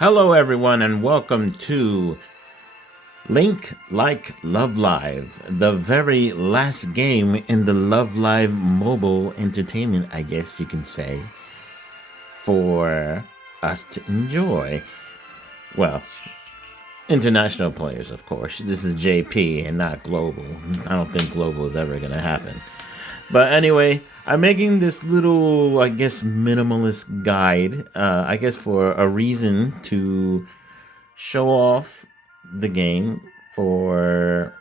Hello, everyone, and welcome to Link Like Love Live, the very last game in the Love Live mobile entertainment, I guess you can say, for us to enjoy. Well, international players, of course. This is JP and not global. I don't think global is ever going to happen. But anyway, I'm making this little, I guess, minimalist guide, I guess for a reason to show off the game for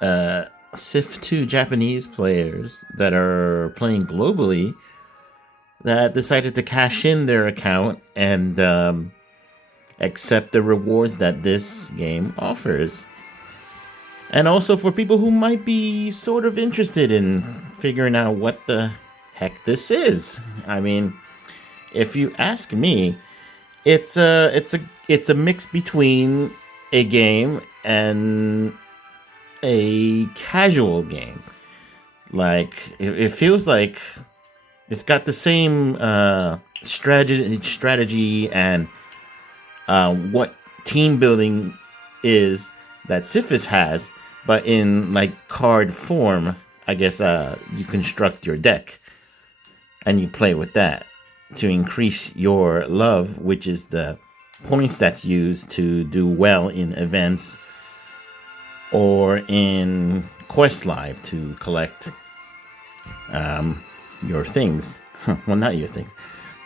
SIF2 Japanese players that are playing globally that decided to cash in their account and accept the rewards that this game offers. And also for people who might be sort of interested in figuring out what the heck this is. I mean, if you ask me, it's a mix between a game and a casual game. Like it feels like it's got the same strategy and what team building is that SIFAS has, but in like card form. I guess you construct your deck and you play with that to increase your love, which is the points that's used to do well in events or in Quest Live to collect your things. Well, not your things.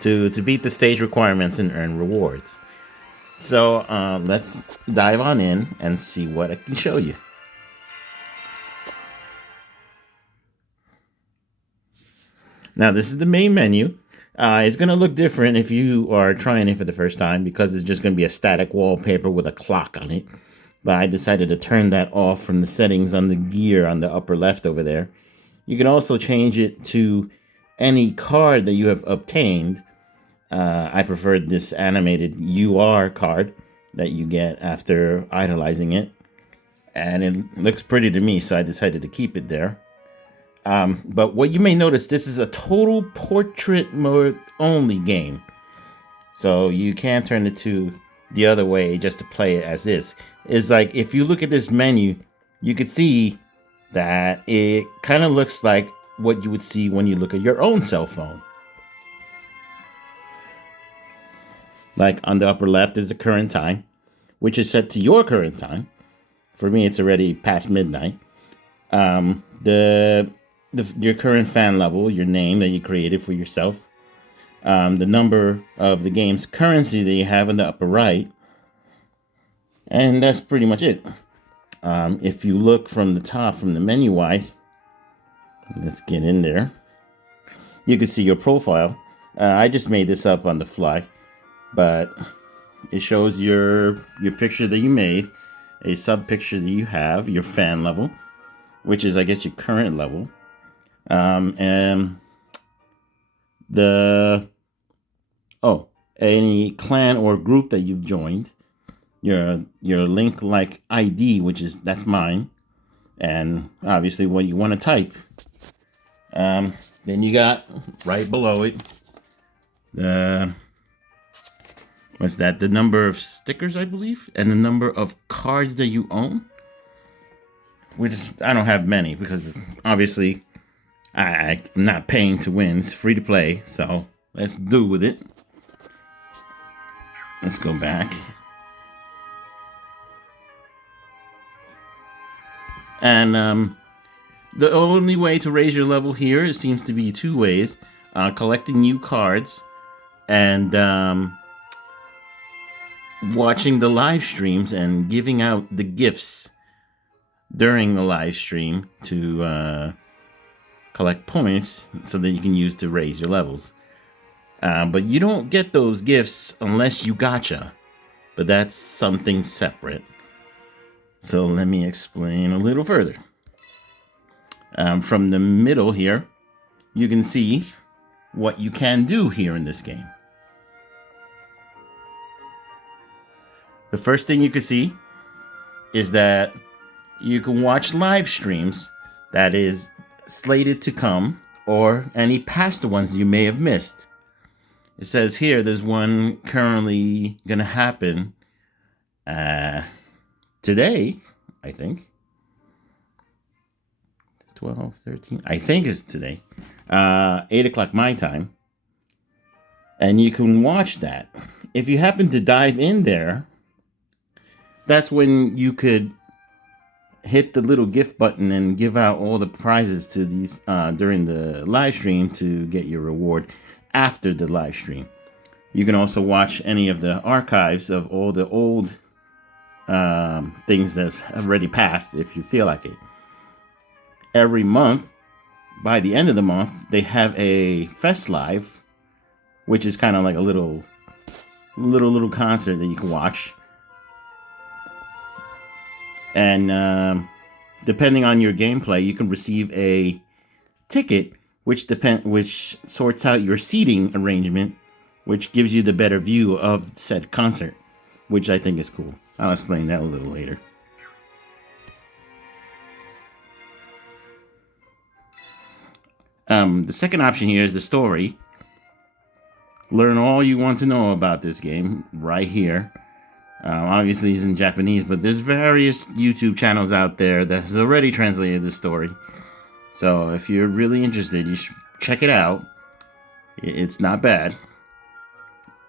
To beat the stage requirements and earn rewards. So let's dive on in and see what I can show you. Now, this is the main menu. It's going to look different if you are trying it for the first time because it's just going to be a static wallpaper with a clock on it. But I decided to turn that off from the settings on the gear on the upper left over there. You can also change it to any card that you have obtained. I preferred this animated UR card that you get after idolizing it. And it looks pretty to me, so I decided to keep it there. But what you may notice, this is a total portrait mode only game. So you can't turn it to the other way just to play it as is. It's like if you look at this menu, you could see that it kind of looks like what you would see when you look at your own cell phone. Like on the upper left is the current time, which is set to your current time. For me, it's already past midnight. Your current fan level, your name that you created for yourself, the number of the game's currency that you have in the upper right, and that's pretty much it. If you look from the top, from the menu wise, let's get in there. You can see your profile. I just made this up on the fly, but it shows your picture that you made, a sub picture that you have, your fan level, which is, I guess, your current level. And any clan or group that you've joined, your link like ID, that's mine, and obviously what you want to type. Then you got right below it the number of stickers, I believe, and the number of cards that you own. Which I don't have many because obviously I'm not paying to win. It's free to play, so let's do with it. Let's go back. And the only way to raise your level here, it seems to be two ways. Collecting new cards and watching the live streams and giving out the gifts during the live stream to collect points so that you can use to raise your levels. But you don't get those gifts unless you gacha. But that's something separate. So let me explain a little further. From the middle here, you can see what you can do here in this game. The first thing you can see is that you can watch live streams that is slated to come or any past ones you may have missed. It says here there's one currently going to happen today, I think. 12, 13. I think it's today. 8 o'clock my time. And you can watch that. If you happen to dive in there, that's when you could hit the little gift button and give out all the prizes to these during the live stream to get your reward after the live stream. You can also watch any of the archives of all the old things that's already passed if you feel like it. Every month, by the end of the month, they have a fest live, which is kind of like a little concert that you can watch. And depending on your gameplay, you can receive a ticket, which sorts out your seating arrangement, which gives you the better view of said concert, which I think is cool. I'll explain that a little later. The second option here is the story. Learn all you want to know about this game right here. Obviously, it's in Japanese, but there's various YouTube channels out there that has already translated the story. So if you're really interested, you should check it out. It's not bad.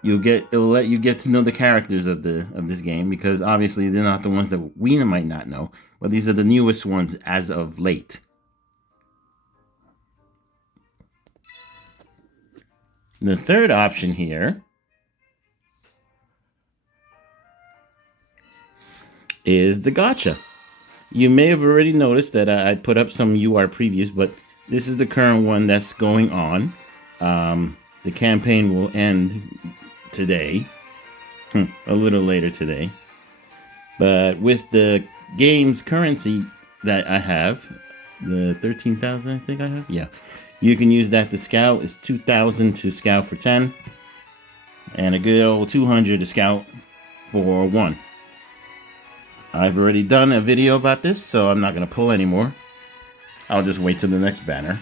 It will let you get to know the characters of this game, because obviously they're not the ones that we might not know, but these are the newest ones as of late. The third option here is the Gacha. You may have already noticed that I put up some UR previews, but this is the current one that's going on. The campaign will end today, a little later today. But with the game's currency that I have, the 13,000 I think I have, yeah. You can use that to scout. It's 2,000 to scout for 10. And a good old 200 to scout for 1. I've already done a video about this, so I'm not going to pull anymore. I'll just wait till the next banner.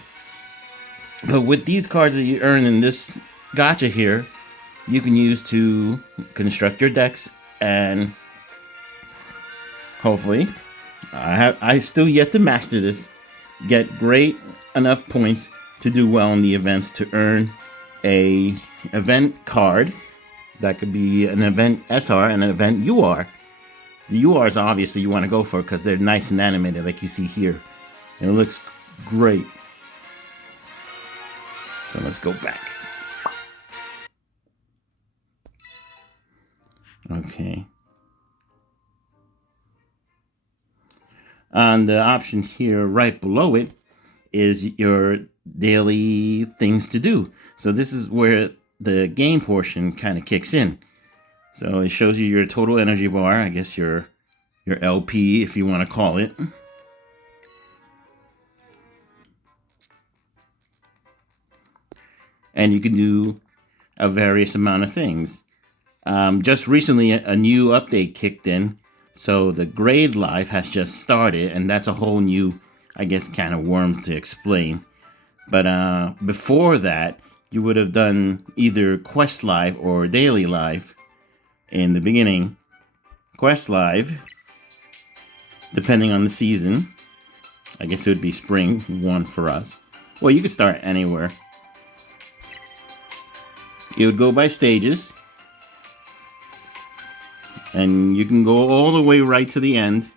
But with these cards that you earn in this gacha here, you can use to construct your decks, and hopefully, I still yet to master this, get great enough points to do well in the events to earn a event card. That could be an event SR and an event UR. The URs obviously you want to go for because they're nice and animated like you see here. And it looks great. So let's go back. Okay. On the option here right below it is your daily things to do. So this is where the game portion kind of kicks in. So it shows you your total energy bar, I guess your LP if you want to call it. And you can do a various amount of things. Just recently a new update kicked in. So the grade life has just started, and that's a whole new, I guess, kind of worm to explain. But before that, you would have done either Quest Live or Daily Live in the beginning. Quest Live, depending on the season, I guess it would be spring 1 for us. Well, you could start anywhere. It would go by stages, and you can go all the way right to the end.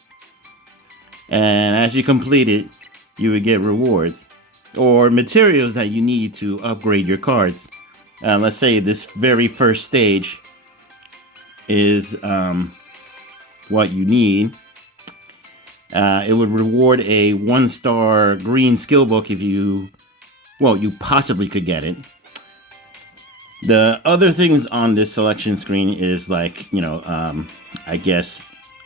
And as you complete it, you would get rewards or materials that you need to upgrade your cards. Let's say this very first stage is what you need. It would reward a 1-star green skill book if you possibly could get it. The other things on this selection screen is like, I guess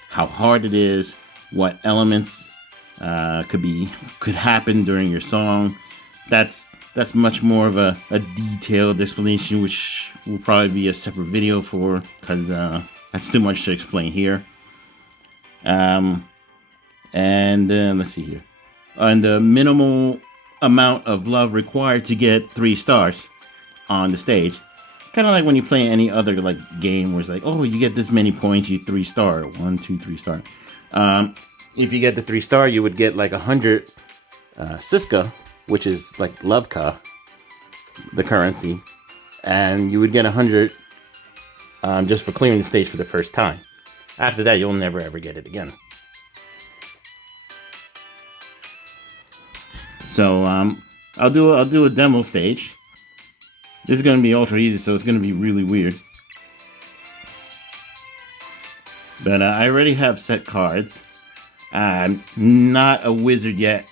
how hard it is, what elements could happen during your song. That's much more of a detailed explanation, which will probably be a separate video for, because that's too much to explain here. And let's see here. And the minimal amount of love required to get 3 stars on the stage. Kind of like when you play any other like game where it's like, oh, you get this many points, you 3-star. 1, 2, 3-star. If you get the 3-star, you would get like 100 Siska, which is like Lovka, the currency. And you would get 100 just for clearing the stage for the first time. After that, you'll never ever get it again. So I'll do a demo stage. This is gonna be ultra easy, so it's gonna be really weird. But I already have set cards. I'm not a wizard yet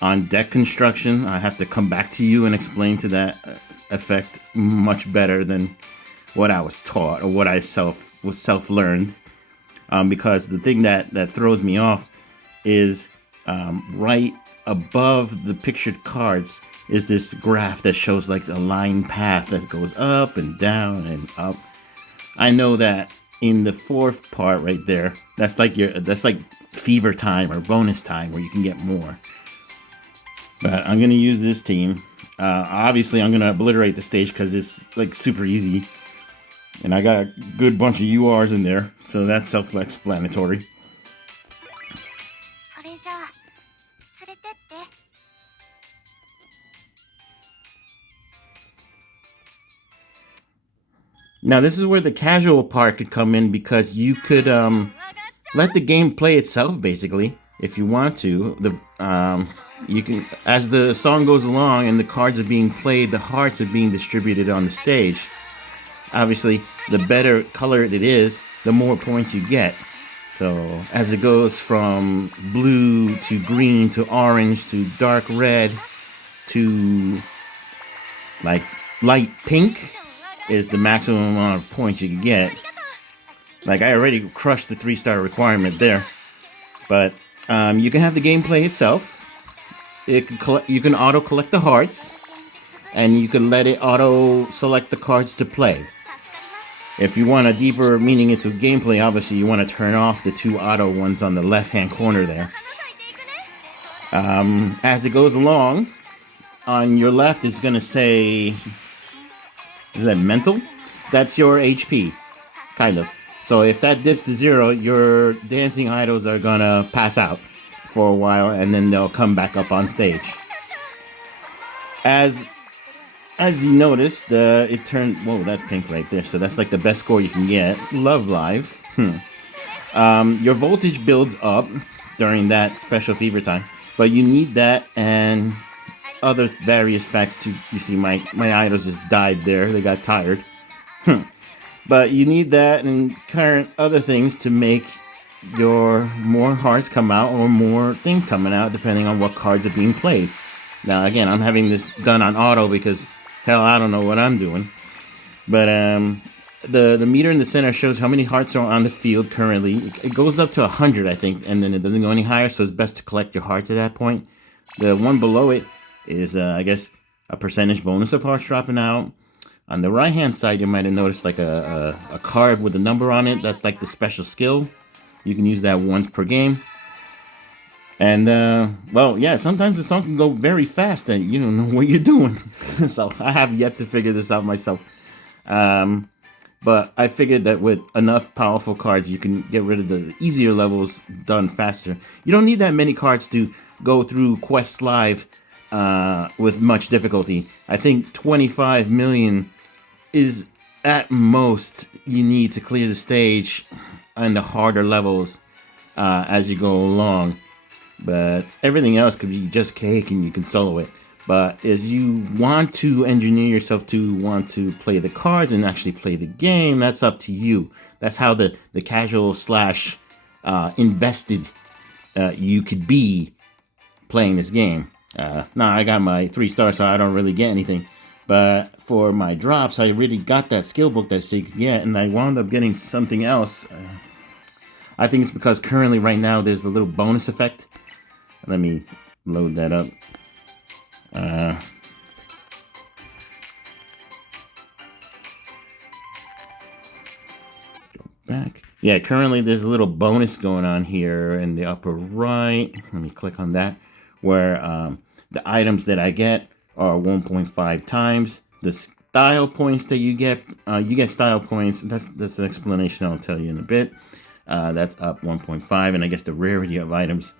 on deck construction. I have to come back to you and explain to that effect much better than what I was taught or what I self-learned. Because the thing that throws me off is right above the pictured cards is this graph that shows like a line path that goes up and down and up. I know that in the fourth part right there, that's like fever time or bonus time where you can get more. But I'm gonna use this team. Obviously, I'm gonna obliterate the stage because it's like super easy. And I got a good bunch of URs in there, so that's self-explanatory. Now this is where the casual part could come in, because you could let the game play itself basically if you want to. You can, as the song goes along and the cards are being played, the hearts are being distributed on the stage. Obviously, the better colored it is, the more points you get. So as it goes from blue to green to orange to dark red to like light pink is the maximum amount of points you can get. Like I already crushed the 3-star requirement there. But you can have the gameplay itself. You can auto collect the hearts, and you can let it auto select the cards to play. If you want a deeper meaning into gameplay, obviously you want to turn off the 2 auto ones on the left-hand corner there. As it goes along, on your left it's going to say, is that mental? That's your HP, kind of. So if that dips to 0, your dancing idols are going to pass out for a while, and then they'll come back up on stage. As you noticed, it turned... Whoa, that's pink right there. So that's like the best score you can get. Love Live. Your voltage builds up during that special fever time. But you need that and other various facts to... You see, my idols just died there. They got tired. But you need that and current other things to make your more hearts come out or more things coming out, depending on what cards are being played. Now, again, I'm having this done on auto because... hell, I don't know what I'm doing. But the meter in the center shows how many hearts are on the field currently. It goes up to 100, I think, and then it doesn't go any higher, so it's best to collect your hearts at that point. The one below it is, I guess, a percentage bonus of hearts dropping out. On the right-hand side, you might have noticed like a card with a number on it. That's like the special skill. You can use that once per game. And, well, yeah, sometimes the song can go very fast and you don't know what you're doing. So I have yet to figure this out myself. But I figured that with enough powerful cards, you can get rid of the easier levels done faster. You don't need that many cards to go through Quests Live with much difficulty. I think 25 million is at most you need to clear the stage and the harder levels as you go along. But everything else could be just cake and you can solo it. But as you want to engineer yourself to want to play the cards and actually play the game, that's up to you. That's how the casual slash invested you could be playing this game. Now I got my 3 stars, so I don't really get anything. But for my drops, I really got that skill book that you could get, and I wound up getting something else. I think it's because currently right now there's the little bonus effect. Let me load that up. Go back. Yeah, currently there's a little bonus going on here in the upper right. Let me click on that. Where the items that I get are 1.5 times style points that you get style points. That's an explanation I'll tell you in a bit. That's up 1.5, and I guess the rarity of items,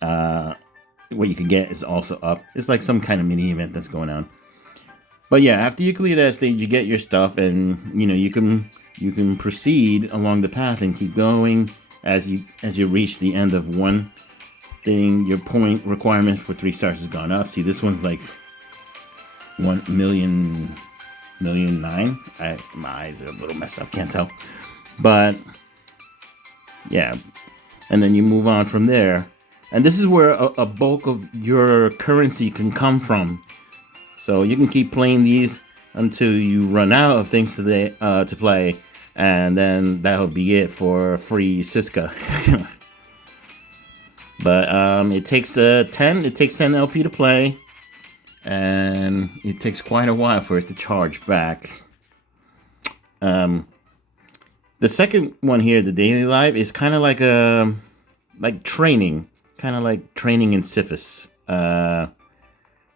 what you could get is also up. It's like some kind of mini event that's going on. But yeah, after you clear that stage, you get your stuff, and you can proceed along the path and keep going as you reach the end of one thing. Your point requirement for 3 stars has gone up. See, this one's like 1,000,009. My eyes are a little messed up, can't tell. But yeah, and then you move on from there, and this is where a bulk of your currency can come from. So you can keep playing these until you run out of things to play, and then that'll be it for free Siska. But it takes 10 LP to play, and it takes quite a while for it to charge back. The second one here, the daily live, is kind of like training, kind of like training in SIFAS,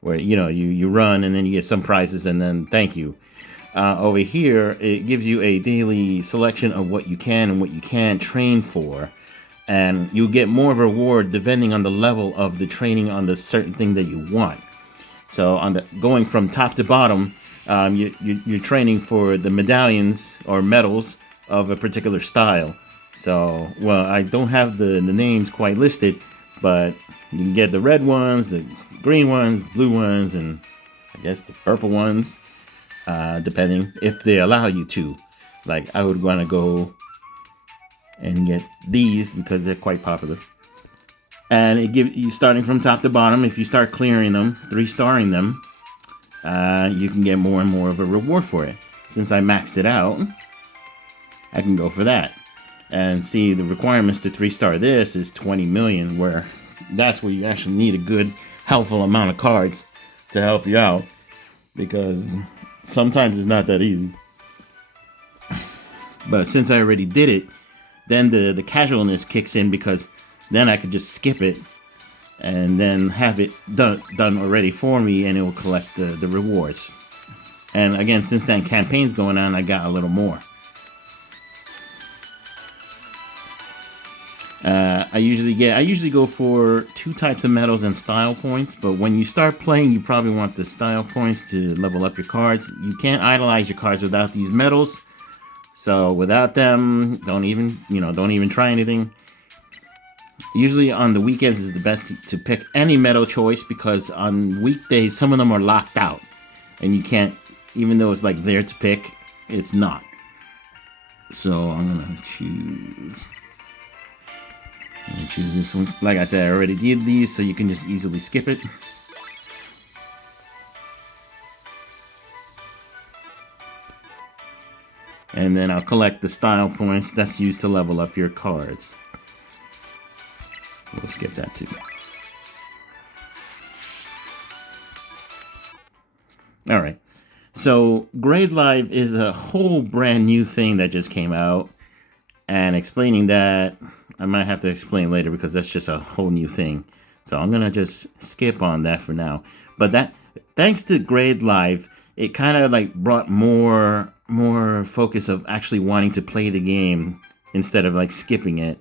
where you run and then you get some prizes and then thank you. Over here, it gives you a daily selection of what you can and what you can't train for, and you get more of a reward depending on the level of the training on the certain thing that you want. So going from top to bottom, you're training for the medallions or medals of a particular style. So, well, I don't have the names quite listed, but you can get the red ones, the green ones, blue ones, and I guess the purple ones, depending if they allow you to. Like, I would want to go and get these because they're quite popular. And it gives you, starting from top to bottom, if you start clearing them, 3-starring them, you can get more and more of a reward for it. Since I maxed it out, I can go for that. And see, the requirements to 3-star this is 20 million, where that's where you actually need a good, helpful amount of cards to help you out, because sometimes it's not that easy. But since I already did it, then the casualness kicks in, because then I could just skip it and then have it done already for me, and it will collect the rewards. And again, since that campaign's going on, I got a little more. I usually go for 2 types of medals and style points, but when you start playing, you probably want the style points to level up your cards. You can't idolize your cards without these medals, so without them, don't even try anything. Usually on the weekends is the best to pick any medal choice, because on weekdays some of them are locked out, and you can't, even though it's like there to pick, it's not. So I'm gonna choose this one. Like I said, I already did these, so you can just easily skip it. And then I'll collect the style points that's used to level up your cards. We'll skip that too. Alright, so Grade Live is a whole brand new thing that just came out, and explaining that I might have to explain later, because that's just a whole new thing. So I'm gonna just skip on that for now. But that, thanks to Grade Live, it kind of like brought more focus of actually wanting to play the game instead of like skipping it,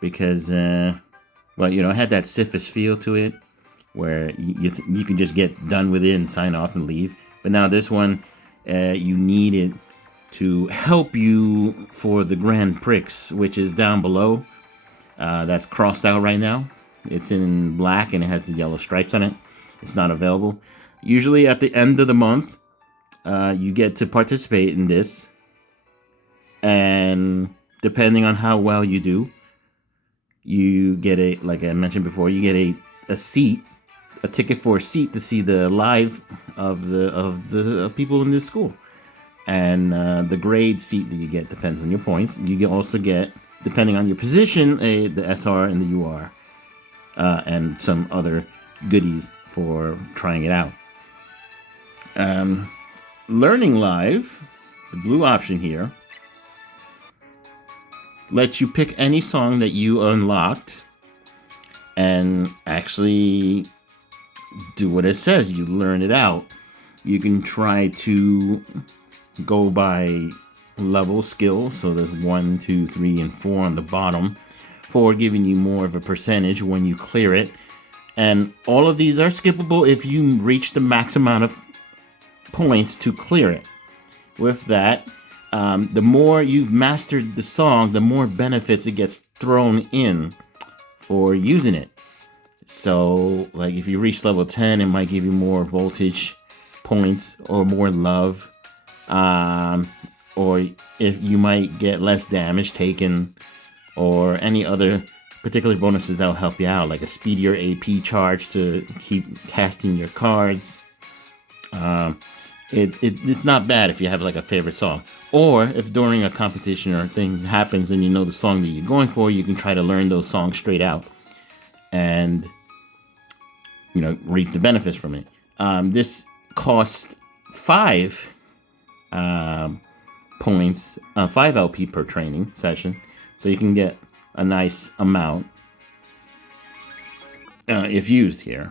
because well, it had that SIFAS feel to it, where you can just get done with it and sign off and leave. But now this one, you need it to help you for the Grand Prix, which is down below. That's crossed out right now. It's in black and it has the yellow stripes on it. It's not available. Usually at the end of the month, you get to participate in this, and depending on how well you do, you get like I mentioned before, you get a ticket for a seat to see the live of the people in this school. And the grade seat that you get depends on your points. You can also get, depending on your position, the SR and the UR, and some other goodies for trying it out. Learning Live, the blue option here, lets you pick any song that you unlocked and actually do what it says. You learn it out. You can try to go by level skill. So there's 1, 2, 3, and 4 on the bottom. 4 giving you more of a percentage when you clear it. And all of these are skippable if you reach the max amount of points to clear it. With that, the more you've mastered the song, the more benefits it gets thrown in for using it. So, like, if you reach level 10, it might give you more voltage points or more love. Or if you might get less damage taken, or any other particular bonuses that will help you out, like a speedier AP charge to keep casting your cards. It's not bad if you have like a favorite song, or if during a competition or thing happens and you know the song that you're going for, you can try to learn those songs straight out and, you know, reap the benefits from it. This costs 5 points, 5 LP per training session, so you can get a nice amount if used here.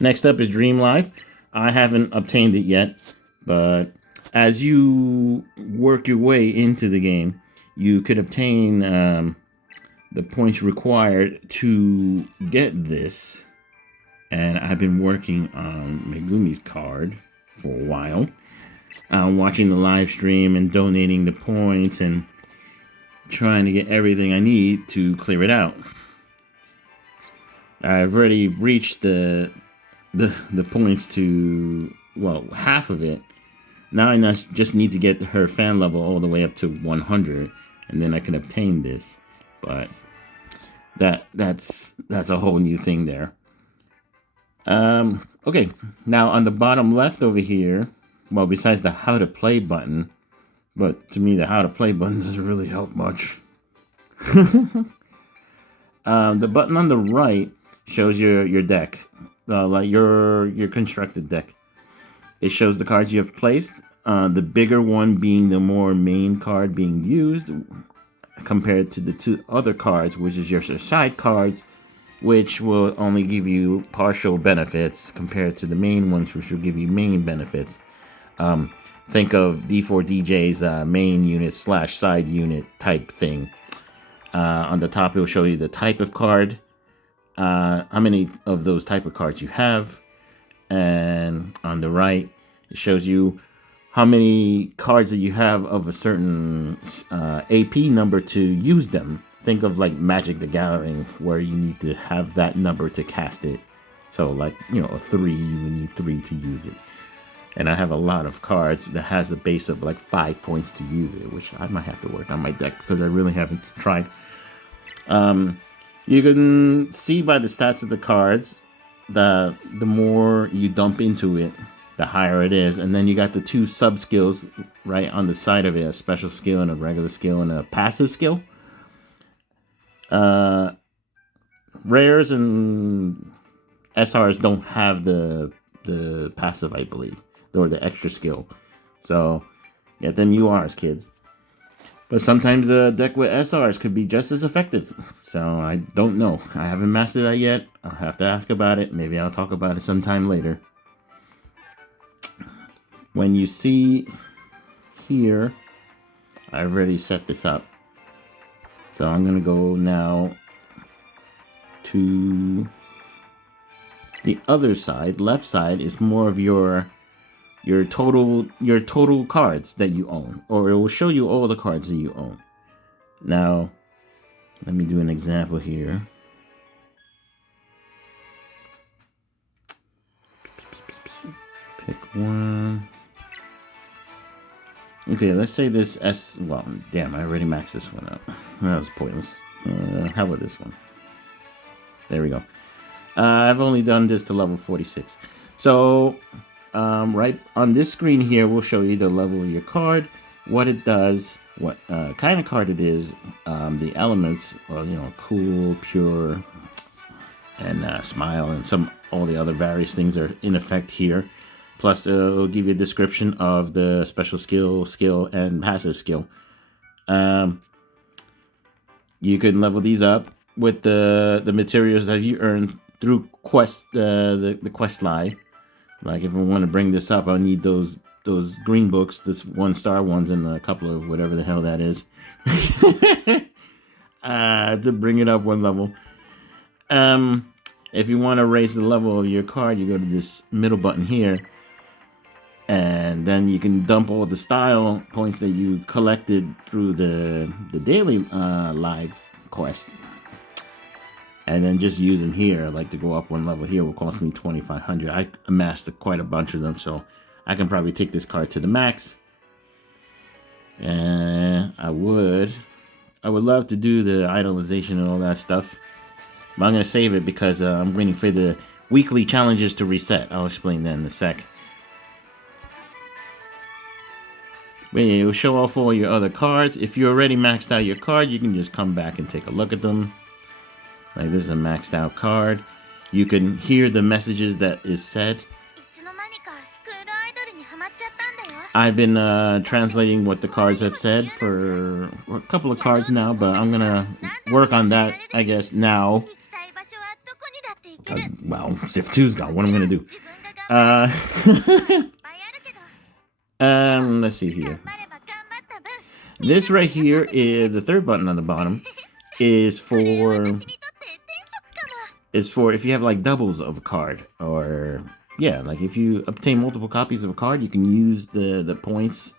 Next up is Dream Life. I haven't obtained it yet, but as you work your way into the game, you could obtain the points required to get this. And I've been working on Megumi's card for a while. Watching the live stream and donating the points and trying to get everything I need to clear it out. I've already reached the points to, well, half of it. Now I just need to get her fan level all the way up to 100, and then I can obtain this. But that's a whole new thing there. Okay, now on the bottom left over here, well, besides the how to play button, but to me the how to play button doesn't really help much. The button on the right shows your deck, like your constructed deck. It shows the cards you have placed, the bigger one being the more main card being used, compared to the 2 other cards, which is your side cards, which will only give you partial benefits compared to the main ones, which will give you main benefits. Think of D4DJ's main unit / side unit type thing. On the top, it will show you the type of card, how many of those type of cards you have, and on the right, it shows you how many cards that you have of a certain AP number to use them. Think of like Magic the Gathering, where you need to have that number to cast it. So like, you know, a 3, you would need 3 to use it. And I have a lot of cards that has a base of like 5 points to use it, which I might have to work on my deck because I really haven't tried. You can see by the stats of the cards, the more you dump into it, the higher it is. And then you got the 2 sub skills right on the side of it, a special skill and a regular skill and a passive skill. Rares and SRs don't have the passive, I believe, or the extra skill. So get them URs, kids. But sometimes a deck with SRs could be just as effective. So I don't know. I haven't mastered that yet. I'll have to ask about it. Maybe I'll talk about it sometime later. When you see here, I've already set this up. So I'm going to go now to the other side. Left side is more of your total cards that you own, or it will show you all the cards that you own. Now, let me do an example here. Pick one. Okay, let's say this S. Well, damn, I already maxed this one out. That was pointless. How about this one? There we go. I've only done this to level 46. So, right on this screen here, we'll show you the level of your card, what it does, what kind of card it is, the elements, or, you know, cool, pure, and smile, and all the other various things are in effect here. Plus, it'll give you a description of the special skill, and passive skill. You can level these up with the materials that you earn through quest the quest live. Like if I want to bring this up, I'll need those green books, this 1-star ones, and a couple of whatever the hell that is, to bring it up one level. If you want to raise the level of your card, you go to this middle button here, and then you can dump all the style points that you collected through the daily live quest, and then just use them here. Like to go up one level here will cost me 2,500. I amassed quite a bunch of them, so I can probably take this card to the max. And I would love to do the idolization and all that stuff, but I'm gonna save it because I'm waiting for the weekly challenges to reset. I'll explain that in a sec. But yeah, it will show off all your other cards. If you already maxed out your card, you can just come back and take a look at them. Like this is a maxed out card. You can hear the messages that is said. I've been translating what the cards have said for a couple of cards now, but I'm gonna work on that, I guess, now. Because, well, Sif 2's gone. What am I gonna do? Let's see here. This right here is the third button on the bottom. Is for if you have like doubles of a card, or yeah, like if you obtain multiple copies of a card, you can use the points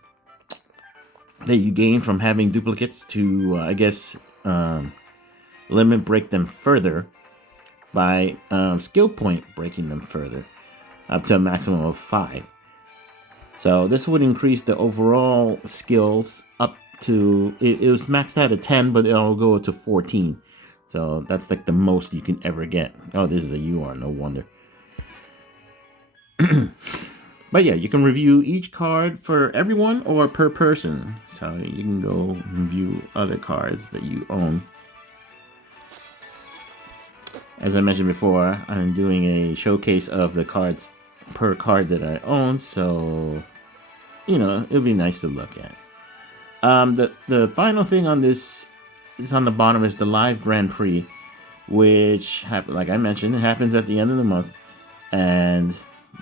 that you gain from having duplicates to I guess limit break them further by skill point breaking them further up to a maximum of 5. So this would increase the overall skills up to, it was maxed out at 10, but it'll go to 14. So that's like the most you can ever get. Oh, this is a UR, no wonder. But yeah, you can review each card for everyone or per person. So you can go review other cards that you own. As I mentioned before, I'm doing a showcase of the cards per card that I own, so you know it'll be nice to look at. The final thing on this is on the bottom is the live Grand Prix, which like I mentioned, it happens at the end of the month, and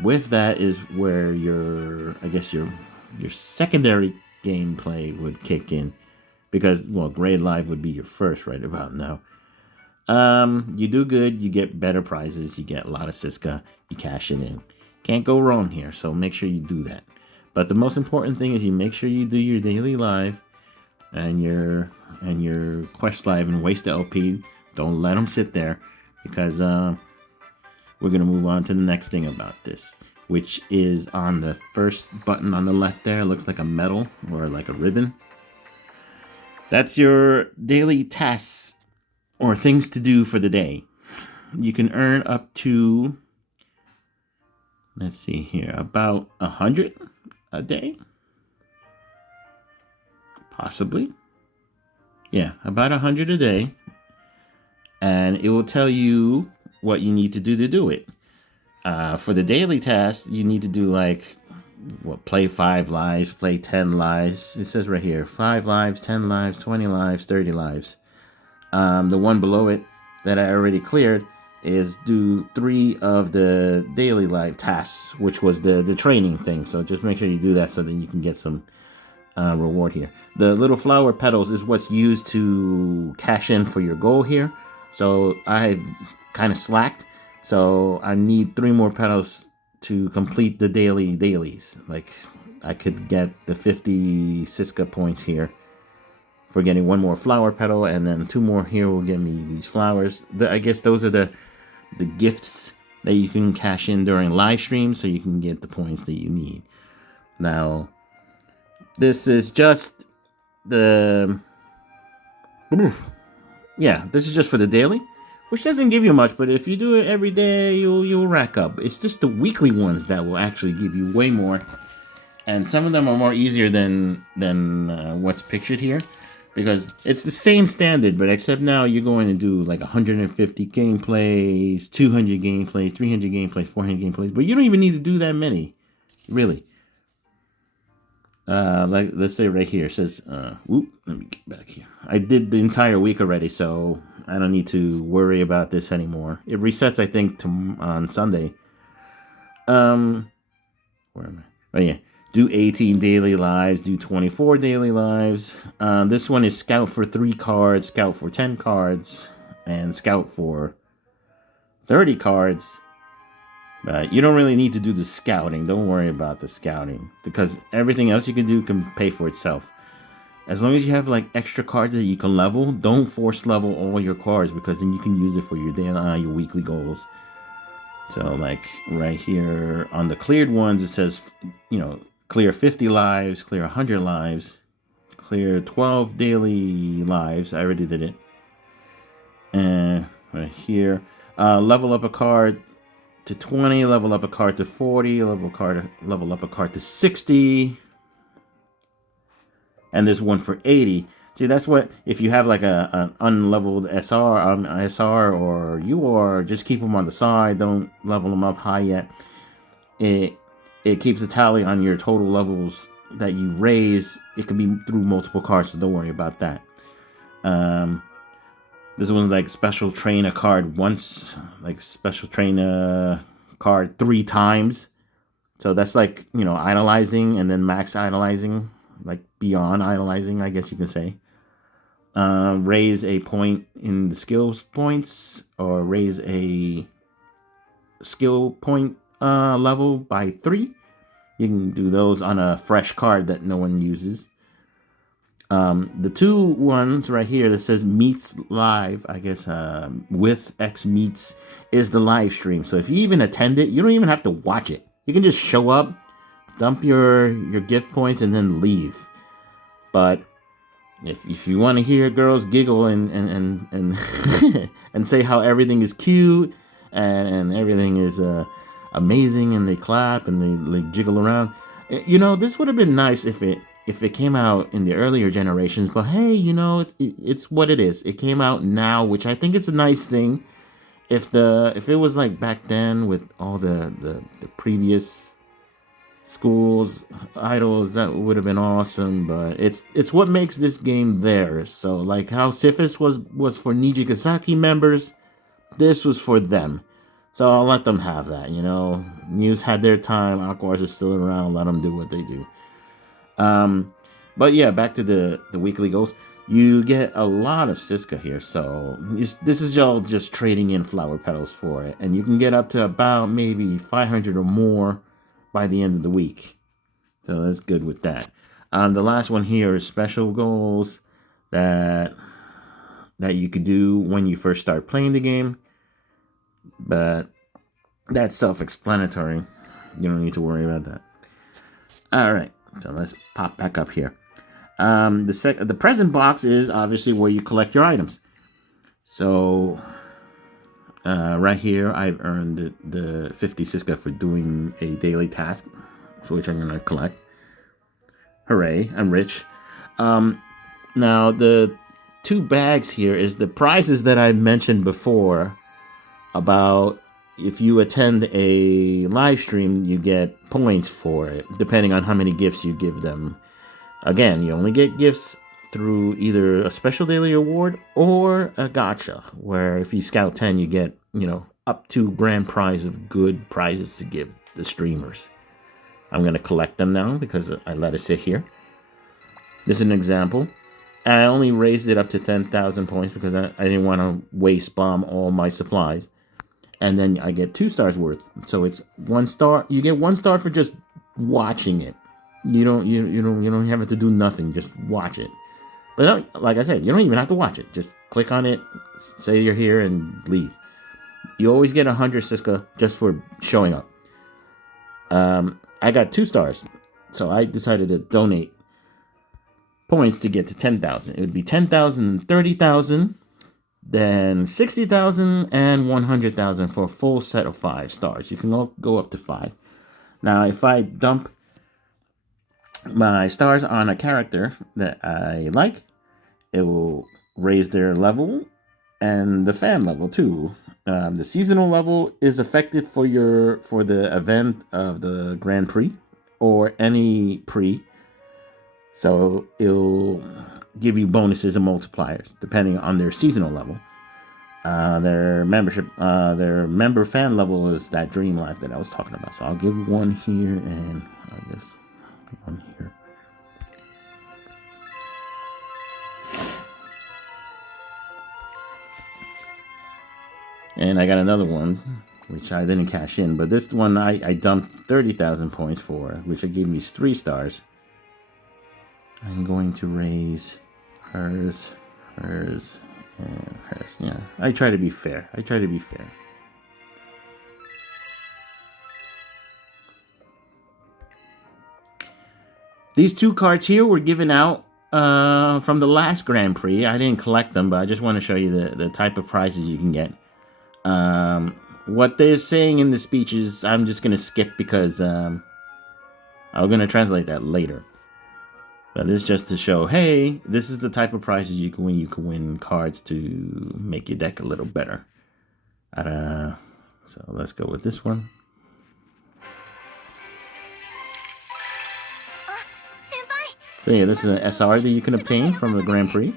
with that is where your secondary gameplay would kick in, because well, grade live would be your first right about now. You do good, you get better prizes, you get a lot of Siska, you cash it in. Can't go wrong here, so make sure you do that. But the most important thing is you make sure you do your daily live and your quest live and waste the LP. Don't let them sit there, because we're gonna move on to the next thing about this, which is on the first button on the left there. It looks like a medal or like a ribbon. That's your daily tasks or things to do for the day. You can earn up to, let's see here, about 100 a day, possibly. Yeah, about 100 a day, and it will tell you what you need to do it. For the daily tasks, you need to do like play 5 lives, play 10 lives. It says right here 5 lives, 10 lives, 20 lives, 30 lives. The one below it that I already cleared is do 3 of the daily live tasks, which was the training thing. So just make sure you do that so that you can get some reward here. The little flower petals is what's used to cash in for your goal here. So I've kind of slacked, so I need 3 more petals to complete the dailies. Like I could get the 50 Siska points here for getting 1 more flower petal, and then 2 more here will get me these flowers. I guess those are the gifts that you can cash in during live stream, so you can get the points that you need. Now, this is just the... yeah, this is just for the daily, which doesn't give you much, but if you do it every day, you'll rack up. It's just the weekly ones that will actually give you way more, and some of them are more easier than what's pictured here, because it's the same standard, but except now you're going to do like 150 gameplays, 200 gameplays, 300 gameplays, 400 gameplays, but you don't even need to do that many, really. like let's say right here it says, whoop, let me get back here. I did the entire week already, so I don't need to worry about this anymore. It resets, I think, on Sunday. Where am I? Oh yeah. Do 18 daily lives, do 24 daily lives. This one is Scout for 3 cards, Scout for 10 cards, and Scout for 30 cards. But you don't really need to do the scouting. Don't worry about the scouting, because everything else you can do can pay for itself. As long as you have like extra cards that you can level, don't force level all your cards, because then you can use it for your daily, your weekly goals. So like right here on the cleared ones, it says, clear 50 lives, clear 100 lives, clear 12 daily lives. I already did it. And right here, level up a card to 20, level up a card to 40, level up a card to 60. And there's one for 80. See, that's what, if you have like an unleveled SR or UR, just keep them on the side. Don't level them up high yet. It keeps a tally on your total levels that you raise. It can be through multiple cards, so don't worry about that. This one's like special train a card once, like special train a card 3 times. So that's like, idolizing and then max idolizing, like beyond idolizing, I guess you can say. Raise a point in the skills points, or raise a skill point level by 3. You can do those on a fresh card that no one uses. The 2 ones right here that says meets live, I guess, with X meets is the live stream. So if you even attend it, you don't even have to watch it. You can just show up, dump your gift points, and then leave. But if you want to hear girls giggle and and say how everything is cute and everything is amazing, and they clap and they jiggle around, this would have been nice if it came out in the earlier generations. But hey, it's what it is. It came out now, which I think is a nice thing. If it was like back then with all the previous schools idols, that would have been awesome. But it's what makes this game theirs. So like how SIFAS was for Nijigasaki members, this was for them. So I'll let them have that. Muse had their time. Aquars are still around. Let them do what they do. But yeah, back to the weekly goals. You get a lot of Siska here, so this is y'all just trading in flower petals for it, and you can get up to about maybe 500 or more by the end of the week. So that's good with that. The last one here is special goals that you could do when you first start playing the game, but that's self-explanatory. You don't need to worry about that. All right. So let's pop back up here. The present box is obviously where you collect your items. So right here, I've earned the 50 Siska for doing a daily task, which I'm going to collect. Hooray, I'm rich. Now, the 2 bags here is the prizes that I mentioned before about if you attend a live stream, you get points for it, depending on how many gifts you give them. Again, you only get gifts through either a special daily reward or a gacha, where if you scout 10, you get, up to grand prize of good prizes to give the streamers. I'm going to collect them now because I let it sit here. This is an example. I only raised it up to 10,000 points because I didn't want to waste bomb all my supplies. And then I get 2 stars worth. So it's 1 star. You get 1 star for just watching it. You don't have to do nothing. Just watch it. But like I said, you don't even have to watch it. Just click on it, say you're here, and leave. You always get 100 Siska just for showing up. I got 2 stars, so I decided to donate points to get to 10,000. It would be 10,000 and 30,000, then 60,000 and 100,000 for a full set of 5 stars. You can go up to 5. Now, if I dump my stars on a character that I like, it will raise their level and the fan level too. The seasonal level is affected for the event of the Grand Prix or any Prix. So it'll give you bonuses and multipliers depending on their seasonal level. Their member fan level is that Dream Life that I was talking about. So I'll give one here and I guess one here. And I got another one, which I didn't cash in. But this one I dumped 30,000 points for, which gave me 3 stars. I'm going to raise hers, and hers. Yeah, I try to be fair. These 2 cards here were given out from the last Grand Prix. I didn't collect them, but I just want to show you the type of prizes you can get. What they're saying in the speeches, I'm just going to skip because I'm going to translate that later. But this is just to show, hey, this is the type of prizes you can win. You can win cards to make your deck a little better. So let's go with this one. So yeah, this is an SR that you can obtain from the Grand Prix.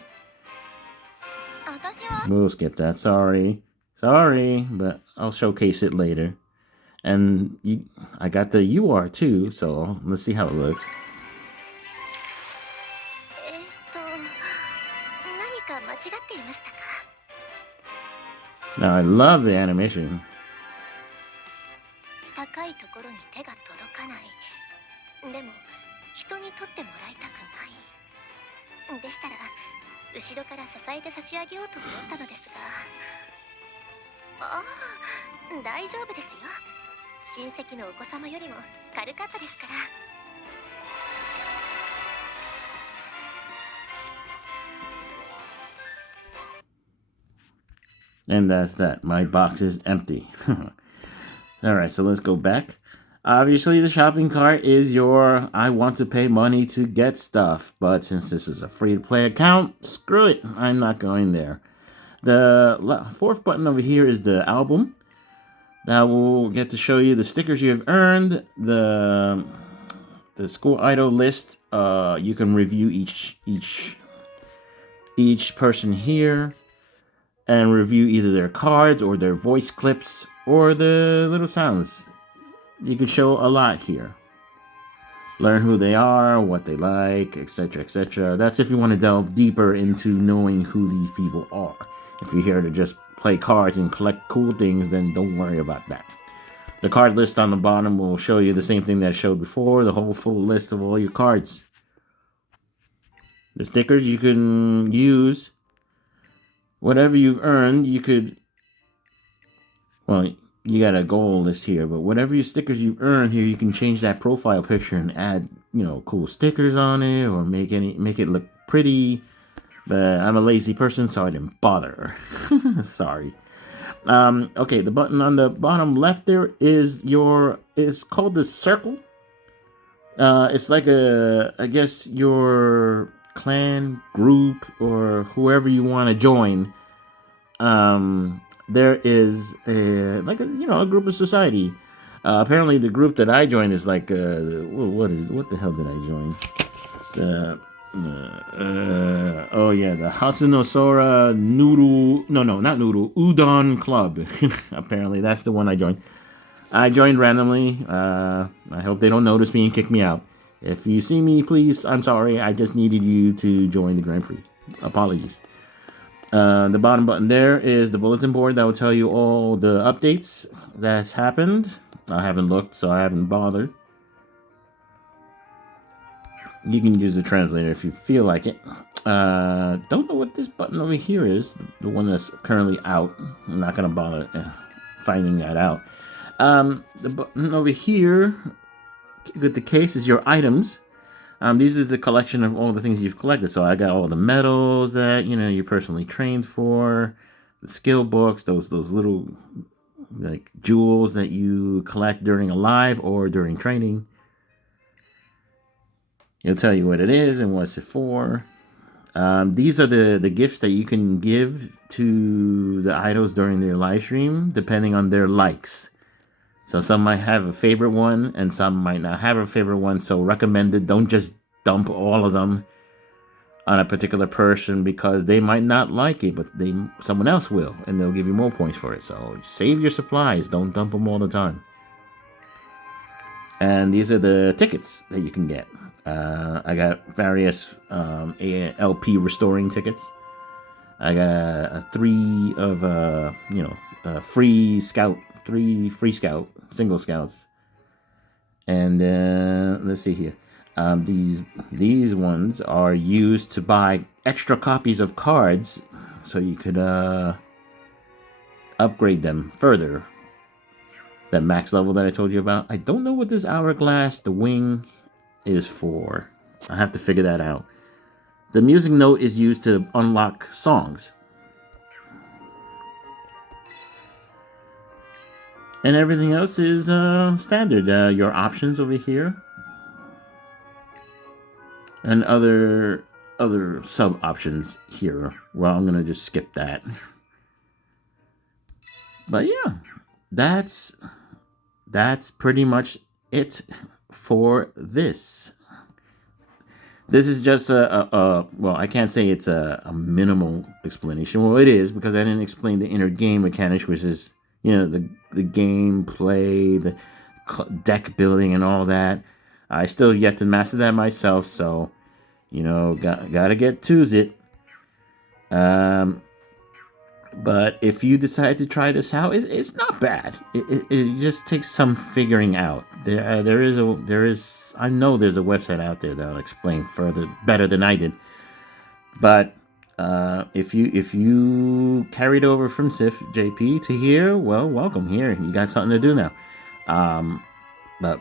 We'll skip that. Sorry, but I'll showcase it later. And I got the UR too, so let's see how it looks. Now I love the animation. And that's that. My box is empty. Alright, so let's go back. Obviously, the shopping cart is your I want to pay money to get stuff. But since this is a free-to-play account, screw it. I'm not going there. The 4th button over here is the album. That will get to show you the stickers you have earned. The school idol list. You can review each person here. And review either their cards or their voice clips or the little sounds. You can show a lot here. Learn who they are, what they like, etc., etc. That's if you want to delve deeper into knowing who these people are. If you're here to just play cards and collect cool things, then don't worry about that. The card list on the bottom will show you the same thing that I showed before, the whole full list of all your cards. The stickers you can use. Whatever you've earned, you could, well, you got a goal list here, but whatever your stickers you've earned here, you can change that profile picture and add, cool stickers on it or make it look pretty. But I'm a lazy person, so I didn't bother. Sorry. Okay, the button on the bottom left there is it's called the circle. It's like I guess your clan, group, or whoever you want to join. There is a group of society. Apparently the group that I joined is like what the hell did I join? The Hasunosora Udon Club. Apparently that's the one I joined. I joined randomly. I hope they don't notice me and kick me out. If you see me, please, I'm sorry. I just needed you to join the Grand Prix. Apologies. The bottom button there is the bulletin board that will tell you all the updates that's happened. I haven't looked, so I haven't bothered. You can use the translator if you feel like it. Don't know what this button over here is. The one that's currently out. I'm not going to bother finding that out. The button over here with the case is your items. These are the collection of all the things you've collected. So I got all the medals that you're personally trained for, the skill books, those little like jewels that you collect during a live or during training. It'll tell you what it is and what's it for. These are the gifts that you can give to the idols during their live stream, depending on their likes. So some might have a favorite one, and some might not have a favorite one. So recommended. Don't just dump all of them on a particular person because they might not like it, but someone else will, and they'll give you more points for it. So save your supplies. Don't dump them all the time. And these are the tickets that you can get. I got various LP restoring tickets. I got 3 of free scout, 3 free scout single scouts, and let's see here. These ones are used to buy extra copies of cards, so you could upgrade them further. That max level that I told you about. I don't know what this hourglass, the wing, is for. I have to figure that out. The music note is used to unlock songs. And everything else is standard. Your options over here. And other sub options here. Well, I'm going to just skip that. But yeah, that's pretty much it for this. This is just well, I can't say it's a minimal explanation. Well, it is, because I didn't explain the inner game mechanics, which is, the gameplay, the deck building and all that. I still yet to master that myself, so, gotta get to it. But if you decide to try this out, it's not bad. It just takes some figuring out. I know there's a website out there that'll explain better than I did. But if you carried over from SIF JP to here, well, welcome here. You got something to do now. But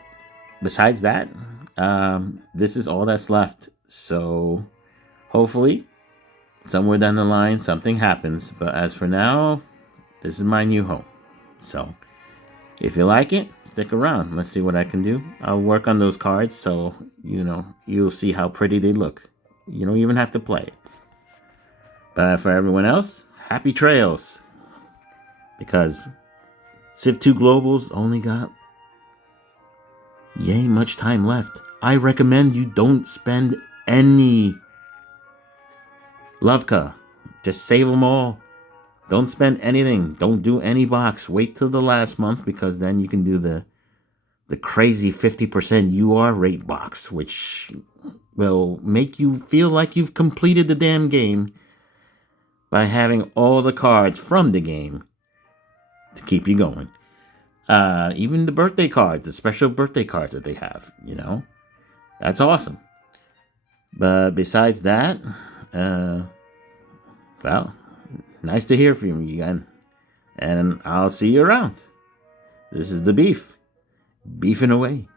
besides that, this is all that's left. So hopefully, somewhere down the line, something happens. But as for now, this is my new home. So, if you like it, stick around. Let's see what I can do. I'll work on those cards so, you'll see how pretty they look. You don't even have to play it. But for everyone else, happy trails. Because Civ 2 Global's only got much time left. I recommend you don't spend any Lovka. Just save them all. Don't spend anything. Don't do any box. Wait till the last month, because then you can do the crazy 50% UR rate box, which will make you feel like you've completed the damn game by having all the cards from the game to keep you going. Even the birthday cards, the special birthday cards that they have, that's awesome. But besides that, well, nice to hear from you again. And I'll see you around. This is the Beef. Beefing away.